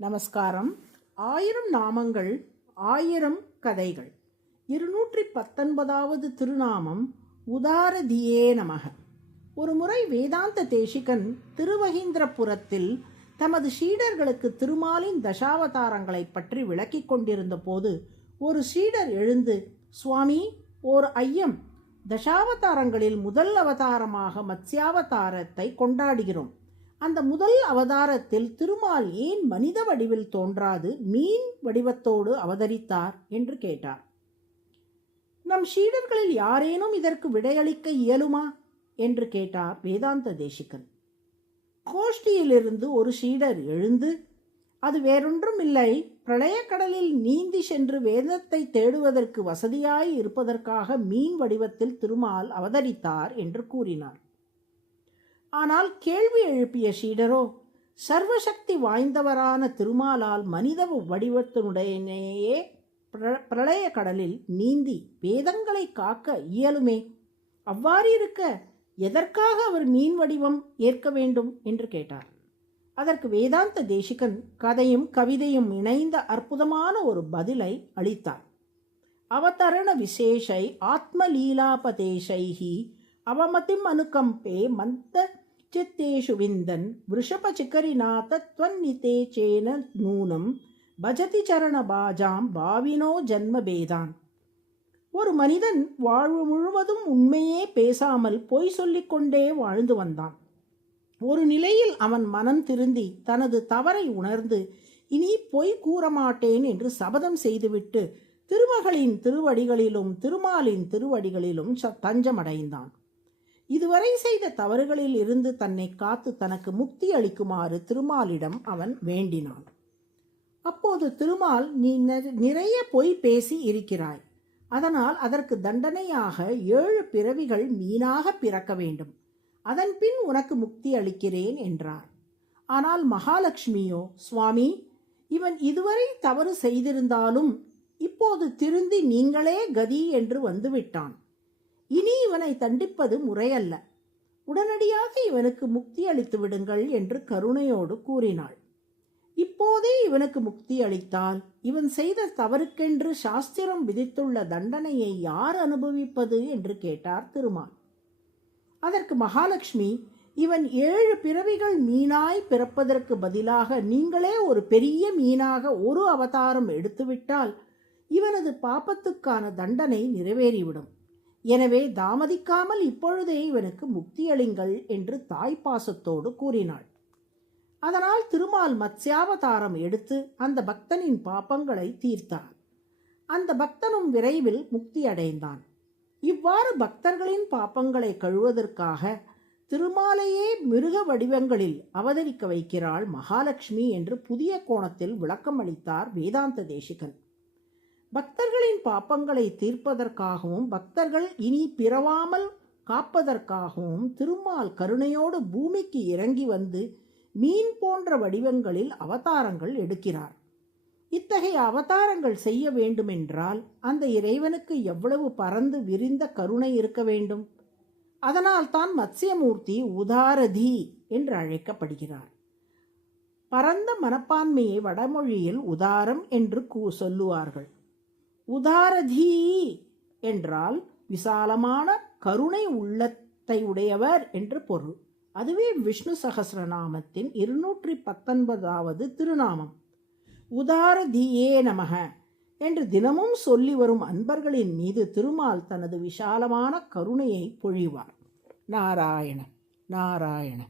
நமஸ்காரம். ஆயிரம் நாமங்கள் ஆயிரம் கதைகள். இருநூற்றி பத்தொன்பதாவது திருநாமம் உதாரதியே நமக. ஒரு முறை வேதாந்த தேசிகன் திருவகீந்திரபுரத்தில் தமது சீடர்களுக்கு திருமாலின் தசாவதாரங்களை பற்றி விளக்கிக் கொண்டிருந்த போது ஒரு சீடர் எழுந்து சுவாமி ஓர் ஐயம். தசாவதாரங்களில் முதல் அவதாரமாக மத்ஸ்யாவதாரத்தை கொண்டாடுகிறோம். அந்த முதல் அவதாரத்தில் திருமால் ஏன் மனித வடிவில் தோன்றாது மீன் வடிவத்தோடு அவதரித்தார் என்று கேட்டார். நம் ஷீடர்களில் யாரேனும் இதற்கு விடையளிக்க இயலுமா? என்று கேட்டார் வேதாந்த தேசிகன். கோஷ்டியிலிருந்து ஒரு சீடர் எழுந்து அது வேறொன்றும் இல்லை பிரளயக்கடலில் நீந்தி சென்று வேதத்தை தேடுவதற்கு வசதியாய் இருப்பதற்காக மீன் வடிவத்தில் திருமால் அவதரித்தார் என்று கூறினார். ஆனால் கேள்வி எழுப்பிய சீடரோ சர்வசக்தி வாய்ந்தவரான திருமாலால் மனித வடிவத்தினுடனேயே பிர- பிரளய கடலில் நீந்தி வேதங்களை காக்க இயலுமே? அவ்வாறு இருக்க எதற்காக அவர் மீன் வடிவம் ஏற்க வேண்டும்? என்று கேட்டார். அதற்கு வேதாந்த தேசிகன் கதையும் கவிதையும் இணைந்த அற்புதமான ஒரு பதிலை அளித்தார். அவதரண விசேஷை ஆத்மலீலாபதேசைஹி அவமதிம் அனுகம்பே மந்த சித்தேஷு விந்தன் விருஷபசிகரிநாத त्वन्निते சேன நூனம் பஜதி சரண பாஜாம் பாவினோ ஜன்மபேதான் ஒரு மனிதன் வாழ்வு முழுவதும் உண்மையே பேசாமல் பொய் சொல்லிக்கொண்டே வாழ்ந்து வந்தான் ஒரு நிலையில் அவன் மனம் திருந்தி தனது தவறை உணர்ந்து இனி பொய் கூற மாட்டேன் என்று சபதம் செய்துவிட்டு திருமகளின் திருவடிகளிலும் திருமாலின் திருவடிகளிலும் ச- தஞ்சமடைந்தான் இதுவரை செய்த தவறுகளில் இருந்து தன்னை காத்து தனக்கு முக்தி அளிக்குமாறு திருமாலிடம் அவன் வேண்டினான். அப்போது திருமால் நீ நிறைய பொய் பேசி இருக்கிறாய். அதனால் அதற்கு தண்டனையாக ஏழு பிறவிகள் மீனாக பிறக்க வேண்டும். அதன் பின் உனக்கு முக்தி அளிக்கிறேன் என்றார். ஆனால் மகாலட்சுமியோ சுவாமி இவன் இதுவரை தவறு செய்திருந்தாலும் இப்போது திருந்தி நீங்களே கதி என்று வந்துவிட்டான். இனி இவனை தண்டிப்பது முறையல்ல. உடனடியாக இவனுக்கு முக்தி அளித்து விடுங்கள் என்று கருணையோடு கூறினாள். இப்போதே இவனுக்கு முக்தி அளித்தால் இவன் செய்த தவறுக்கென்று சாஸ்திரம் விதித்துள்ள தண்டனையை யார் அனுபவிப்பது என்று கேட்டார் திருமால். அதற்கு மகாலட்சுமி இவன் ஏழு பிறவிகள் மீனாய் பிறப்பதற்கு பதிலாக நீங்களே ஒரு பெரிய மீனாக ஒரு அவதாரம் எடுத்துவிட்டால் இவனது பாப்பத்துக்கான தண்டனை நிறைவேறிவிடும். எனவே தாமதிக்காமல் இப்பொழுதே இவனுக்கு முக்தி அளிங்கள் என்று தாய்ப்பாசத்தோடு கூறினாள். அதனால் திருமால் மத்ஸ்யாவதாரம் எடுத்து அந்த பக்தனின் பாப்பங்களை தீர்த்தார் அந்த பக்தனும் விரைவில் முக்தி அடைந்தான். இவ்வாறு பக்தர்களின் பாப்பங்களை கழுவதற்காக திருமாலையே மிருக வடிவங்களில் அவதரிக்க வைக்கிறாள் மகாலட்சுமி என்று புதிய கோணத்தில் விளக்கம் அளித்தார் வேதாந்த தேசிகன். பக்தர்களின் பாப்பங்களை தீர்ப்பதற்காகவும் பக்தர்கள் இனி பிறவாமல் காப்பதற்காகவும் திருமால் கருணையோடு பூமிக்கு இறங்கி வந்து மீன் போன்ற வடிவங்களில் அவதாரங்கள் எடுக்கிறார். இத்தகைய அவதாரங்கள் செய்ய வேண்டுமென்றால் அந்த இறைவனுக்கு எவ்வளவு பறந்து விரிந்த கருணை இருக்க வேண்டும்? அதனால் தான் மத்ஸ்யமூர்த்தி உதாரதி என்று அழைக்கப்படுகிறார். பரந்த மனப்பான்மையை வடமொழியில் உதாரம் என்று கூ சொல்லுவார்கள். உதாரதி என்றால் விசாலமான கருணை உள்ளத்தை உடையவர் என்று பொருள். அதுவே விஷ்ணு சகசிரநாமத்தின் இருநூற்றி பத்தொன்பதாவது திருநாமம். உதாரதியே நமக என்று தினமும் சொல்லி வரும் அன்பர்களின் மீது திருமால் தனது விஷாலமான கருணையை பொழிவார். நாராயண நாராயண.